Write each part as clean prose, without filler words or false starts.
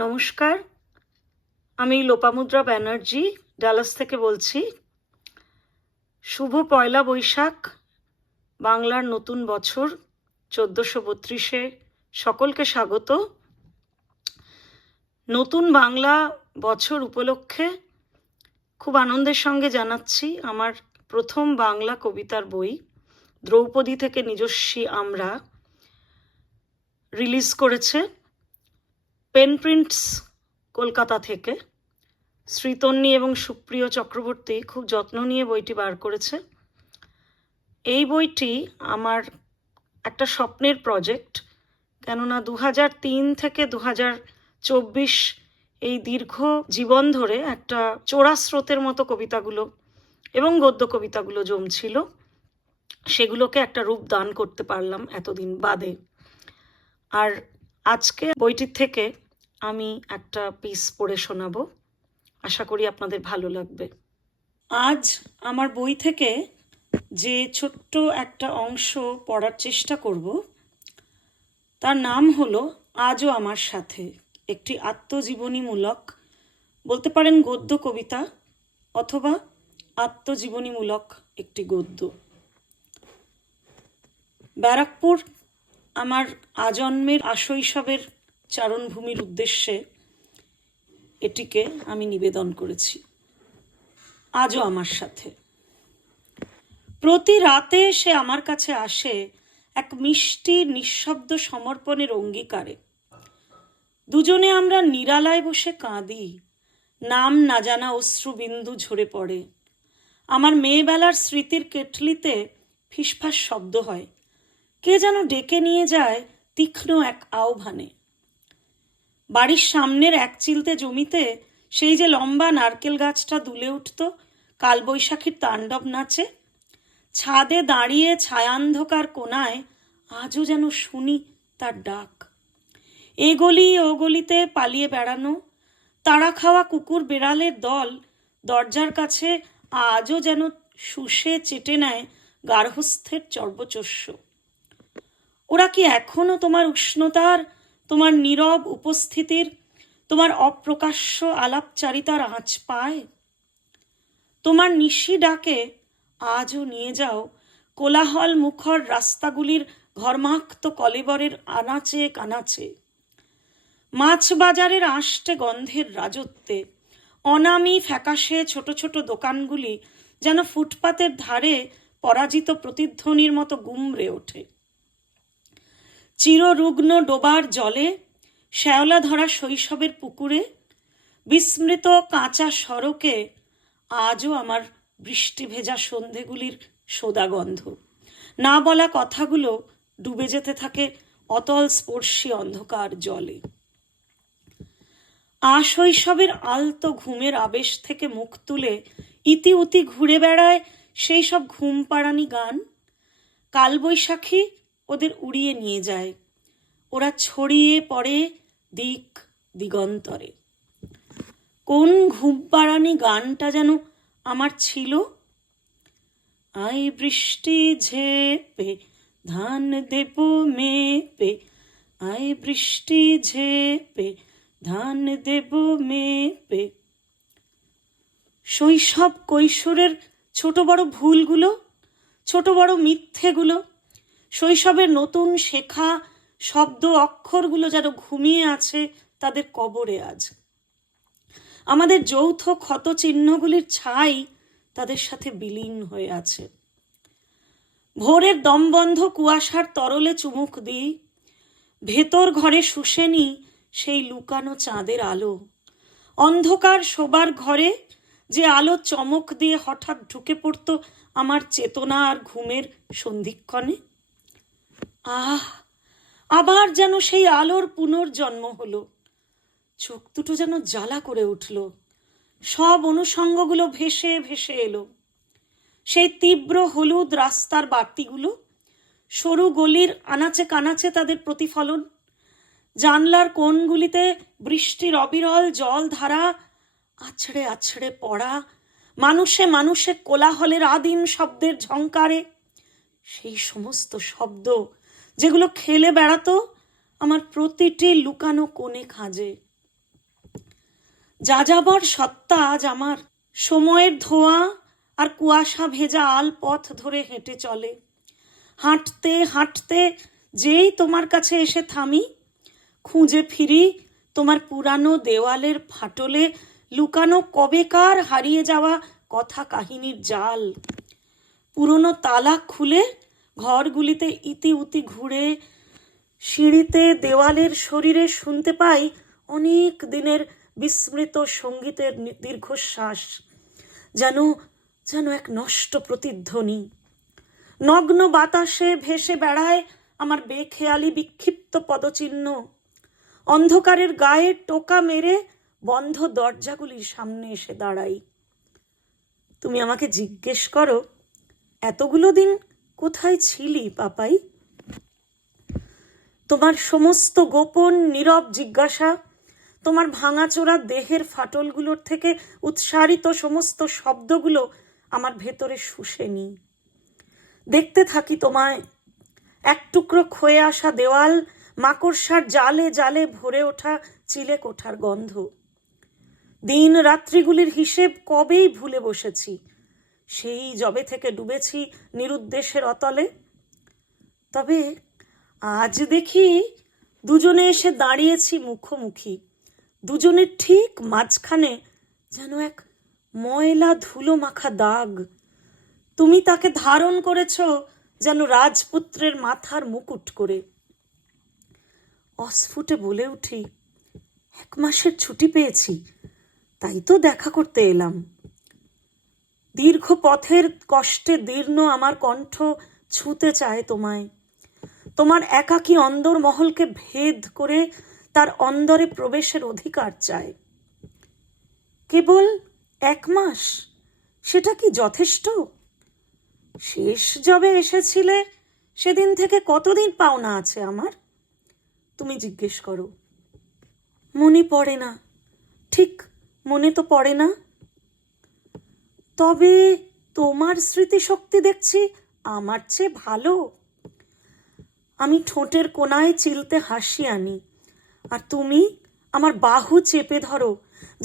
নমস্কার, আমি লোপামুদ্রা ব্যানার্জি ডালাস থেকে বলছি। শুভ পয়লা বৈশাখ, বাংলার নতুন বছর 1432-এ সকলকে স্বাগত। নতুন বাংলা বছর উপলক্ষে খুব আনন্দের সঙ্গে জানাচ্ছি আমার প্রথম বাংলা কবিতার বই দ্রৌপদী থেকে নিজস্বী আমরা রিলিজ করেছে পেন প্রিন্টস কলকাতা থেকে। শ্রীতন্নী এবং সুপ্রিয় চক্রবর্তী খুব যত্ন নিয়ে বইটি বার করেছে। এই বইটি আমার একটা স্বপ্নের প্রজেক্ট, কেননা 2003 থেকে 2024 এই দীর্ঘ জীবন ধরে একটা চোরা স্রোতের মতো কবিতাগুলো এবং গদ্য কবিতাগুলো জমছিল, সেগুলোকে একটা রূপ দান করতে পারলাম এতদিন বাদে। আর আজকে বইটির থেকে আমি একটা পিস পড়ে শোনাবো, আশা করি আপনাদের ভালো লাগবে। আজ আমার বই থেকে যে ছোট্ট একটা অংশ পড়ার চেষ্টা করব, তার নাম হলো আজও আমার সাথে, একটি আত্মজীবনীমূলক, বলতে পারেন গদ্য কবিতা অথবা আত্মজীবনীমূলক একটি গদ্য। ব্যারাকপুর আমার আজন্মের আশৈশবের চারণভূমির উদ্দেশ্যে এটিকে আমি নিবেদন করেছি। আজও আমার সাথে। প্রতি রাতে সে আমার কাছে আসে এক মিষ্টি নিঃশব্দ সমর্পণের অঙ্গীকারে। দুজনে আমরা নিরালায় বসে কাঁদি, নাম না জানা অশ্রুবিন্দু ঝরে পড়ে। আমার মেয়েবেলার স্মৃতির কেটলিতে ফিসফাস শব্দ হয়, কে যেন ডেকে নিয়ে যায় তীক্ষ্ণ এক আহ্বানে। বাড়ির সামনের এক চিলতে জমিতে সেই যে লম্বা নারকেল গাছটা দুলে উঠত কালবৈশাখীর তাণ্ডব নাচে, ছাদে দাঁড়িয়ে ছায়ান্ধকার কোণায় আজও যেন শুনি তার ডাক। এ গলি ও গলিতে পালিয়ে বেড়ানো তাড়া খাওয়া কুকুর বেড়ালের দল দরজার কাছে আজও যেন শুষে চেটে নেয় গার্হস্থ্যের চর্বচস্য। ওরা কি এখনো তোমার উষ্ণতার, তোমার নীরব উপস্থিতির, তোমার অপ্রকাশ্য আলাপচারিতার আঁচ পায়? তোমার নিশি ডাকে আজও নিয়ে যাও কোলাহল মুখর রাস্তাগুলির ঘর্মাক্ত কলেবরের আনাচে কানাচে। মাছ বাজারের আষ্টে গন্ধের রাজত্বে অনামী ফ্যাকাশে ছোট ছোট দোকানগুলি যেন ফুটপাতের ধারে পরাজিত প্রতিধ্বনির মতো গুমড়ে ওঠে। চিররুগ্ন ডোবার জলে, শ্যাওলা ধরা শৈশবের পুকুরে, বিস্মৃত কাঁচা সড়কে আজও আমার বৃষ্টি ভেজা সন্ধেগুলির সোদাগন্ধ। না বলা কথাগুলো ডুবে যেতে থাকে অতল স্পর্শী অন্ধকার জলে। আশৈশবের আলতো ঘুমের আবেশ থেকে মুখ তুলে ইতি উতি ঘুরে বেড়ায় সেই সব ঘুম পাড়ানি গান। কালবৈশাখী ওদের উড়িয়ে নিয়ে যায়, ওরা ছড়িয়ে পড়ে দিক দিগন্তরে। কোন ঘুম পাড়ানি গানটা যেন আমার ছিল? আই বৃষ্টি ঝেপে ধান দেব মেপে, আই বৃষ্টি ঝেপে ধান দেব মেপে। শৈশব কৈশোরের ছোট বড় ভুলগুলো, ছোট বড় মিথ্যেগুলো, শৈশবের নতুন শেখা শব্দ অক্ষরগুলো যেন ঘুমিয়ে আছে তাদের কবরে আজ। আমাদের যৌথ ক্ষত চিহ্নগুলির ছাই তাদের সাথে বিলীন হয়ে আছে। ভোরের দমবন্ধ কুয়াশার তরলে চুমুক দিই, ভেতর ঘরে শুষে নি সেই লুকানো চাঁদের আলো। অন্ধকার শোবার ঘরে যে আলো চমক দিয়ে হঠাৎ ঢুকে পড়তো আমার চেতনা আর ঘুমের সন্ধিক্ষণে। আবার যেন সেই আলোর পুনর্জন্ম হলো। চোখ দুটো যেন জ্বালা করে উঠল, সব অনুষঙ্গগুলো ভেসে ভেসে এলো। সেই তীব্র হলুদ রাস্তার বাতিগুলো, সরু গলির আনাচে কানাচে তাদের প্রতিফলন, জানলার কোণগুলিতে বৃষ্টির অবিরল জল ধারা, আছড়ে আছড়ে পড়া, মানুষে মানুষে কোলাহলের আদিম শব্দের ঝংকারে, সেই সমস্ত শব্দ যেগুলো খেলে বেড়াতো আমার প্রতিটি লুকানো কোণে খাঁজে। যাযাবর সত্তা আজ আমার, সময়ের ধোঁয়া আর কুয়াশা ভেজা আল পথ ধরে হেঁটে চলে। হাঁটতে হাঁটতে যেই তোমার কাছে এসে থামি, খুঁজে ফিরি তোমার পুরানো দেওয়ালের ফাটলে লুকানো কবেকার হারিয়ে যাওয়া কথা কাহিনীর জাল। পুরনো তালা খুলে ঘরগুলিতে ইতি উতি ঘুরে, সিঁড়িতে দেওয়ালের শরীরে শুনতে পাই অনেক দিনের বিস্মৃত সঙ্গীতের দীর্ঘশ্বাস, যেন যেন এক নষ্ট প্রতিধ্বনি। নগ্ন বাতাসে ভেসে বেড়ায় আমার বেখেয়ালি বিক্ষিপ্ত পদচিহ্ন। অন্ধকারের গায়ে টোকা মেরে বন্ধ দরজাগুলির সামনে এসে দাঁড়াই। তুমি আমাকে জিজ্ঞেস করো, এতগুলো দিন কোথায় ছিলি পাপাই? তোমার সমস্ত গোপন নীরব জিজ্ঞাসা, তোমার ভাঙাচোরা দেহের ফাটলগুলোর থেকে উৎসারিত সমস্ত শব্দগুলো আমার ভেতরে শুষে নি। দেখতে থাকি তোমায়, এক টুকরো ক্ষয়ে আসা দেওয়াল, মাকড়সার জালে জালে ভরে ওঠা চিলে কোঠার গন্ধ। দিন রাত্রিগুলির হিসেব কবেই ভুলে বসেছি, সেই যবে থেকে ডুবেছি নিরুদ্দেশের অতলে। তবে আজ দেখি দুজনে এসে দাঁড়িয়েছি মুখোমুখি, দুজনের ঠিক মাঝখানে যেন এক ময়লা ধুলো মাখা দাগ। তুমি তাকে ধারণ করেছ যেন রাজপুত্রের মাথার মুকুট করে। অস্ফুটে বলে উঠি, 1 মাসের ছুটি পেয়েছি, তাই তো দেখা করতে এলাম। দীর্ঘ পথের কষ্টে দীর্ণ আমার কণ্ঠ ছুঁতে চায় তোমায়, তোমার একাকী অন্দর মহলকে ভেদ করে তার অন্দরে প্রবেশের অধিকার চায়। কেবল 1 মাস, সেটা কি যথেষ্ট? শেষ যবে এসেছিলে সেদিন থেকে কতদিন পাওনা আছে আমার? তুমি জিজ্ঞেস করো। মনে পড়ে না, ঠিক মনে তো পড়ে না। তবে তোমার স্মৃতিশক্তি দেখছি আমার চেয়ে ভালো। আমি ঠোঁটের কোণায় চিলতে হাসি আনি, আর তুমি আমার বাহু চেপে ধরো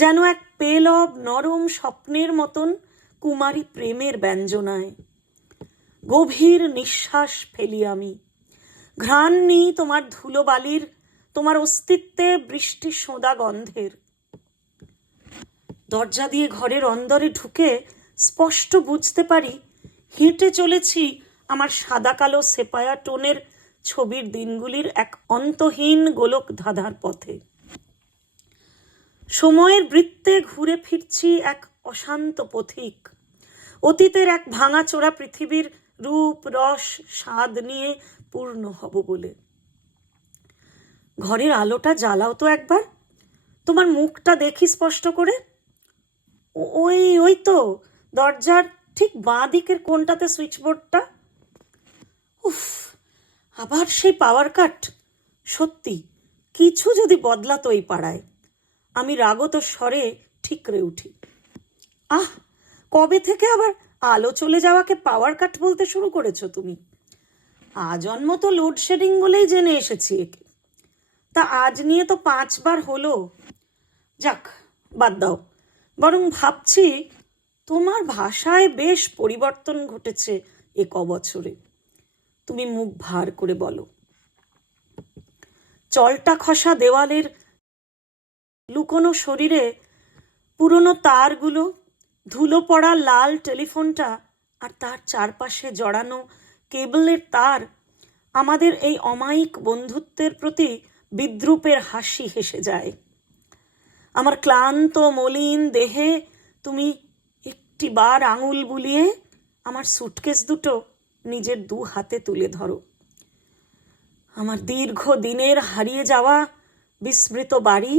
যেন এক পেলব নরম স্বপ্নের মতন কুমারী প্রেমের ব্যঞ্জনায়। গভীর নিঃশ্বাস ফেলি আমি, ঘ্রাণ নিই তোমার ধুলোবালির, তোমার অস্তিত্বে বৃষ্টি সোঁদা গন্ধের। দরজা দিয়ে ঘরের অন্দরে ঢুকে স্পষ্ট বুঝতে পারি হেঁটে চলেছি আমার সাদা কালো সেপায়া টোনের ছবির দিনগুলির এক অন্তহীন গোলক ধাঁধার পথে। সময়ের বৃত্তে ঘুরে ফিরছি এক অশান্ত পথিক, অতীতের এক ভাঙাচোরা পৃথিবীর রূপ রস স্বাদ নিয়ে পূর্ণ হব বলে। ঘরের আলোটা জ্বালাও তো একবার, তোমার মুখটা দেখি স্পষ্ট করে। ওই ওই তো দরজার ঠিক বাঁ দিকের কোণটাতে সুইচবোর্ডটা। উফ, আবার সেই পাওয়ার কাট। সত্যি কিছু যদি বদলাতো এই পাড়ায়। আমি রাগত স্বরে ঠিকরে উঠি। আহ, কবে থেকে আবার আলো চলে যাওয়াকে পাওয়ার কাট বলতে শুরু করেছো তুমি? আজন্ম তো লোডশেডিং বলেই জেনে এসেছি একে। তা আজ নিয়ে তো 5 বার হলো। যাক, বাদ দাও। বরং ভাবছি তোমার ভাষায় বেশ পরিবর্তন ঘটেছে এ বছরে। তুমি মুখ ভার করে বলো। চলটা খসা দেওয়ালের লুকোনো শরীরে পুরনো তারগুলো, ধুলো পড়া লাল টেলিফোনটা আর তার চারপাশে জড়ানো কেবলের তার আমাদের এই অমায়িক বন্ধুত্বের প্রতি বিদ্রূপের হাসি হেসে যায়। আমার ক্লান্ত মলিন দেহে তুমি একটি বার আঙুল বুলিয়ে আমার সুটকেস দুটো নিজের 2 হাতে তুলে ধরো। আমার দীর্ঘ দিনের হারিয়ে যাওয়া বিস্মৃত বাড়ি,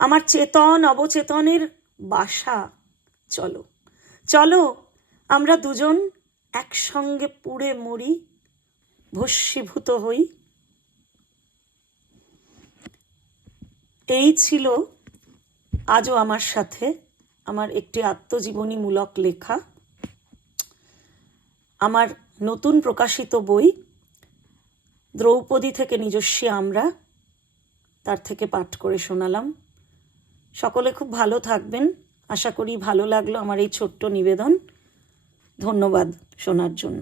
আমার চেতন অবচেতনের বাসা। চলো চলো, আমরা দুজন একসঙ্গে পুড়ে মরি, ভস্মীভূত হই। এই ছিল আজও আমার সাথে আমার একটি আত্মজীবনীমূলক লেখা। আমার নতুন প্রকাশিত বই দ্রৌপদী থেকে নিজস্বী আমরা, তার থেকে পাঠ করে শোনালাম। সকলে খুব ভালো থাকবেন। আশা করি ভালো লাগলো আমার এই ছোট্ট নিবেদন। ধন্যবাদ শোনার জন্য।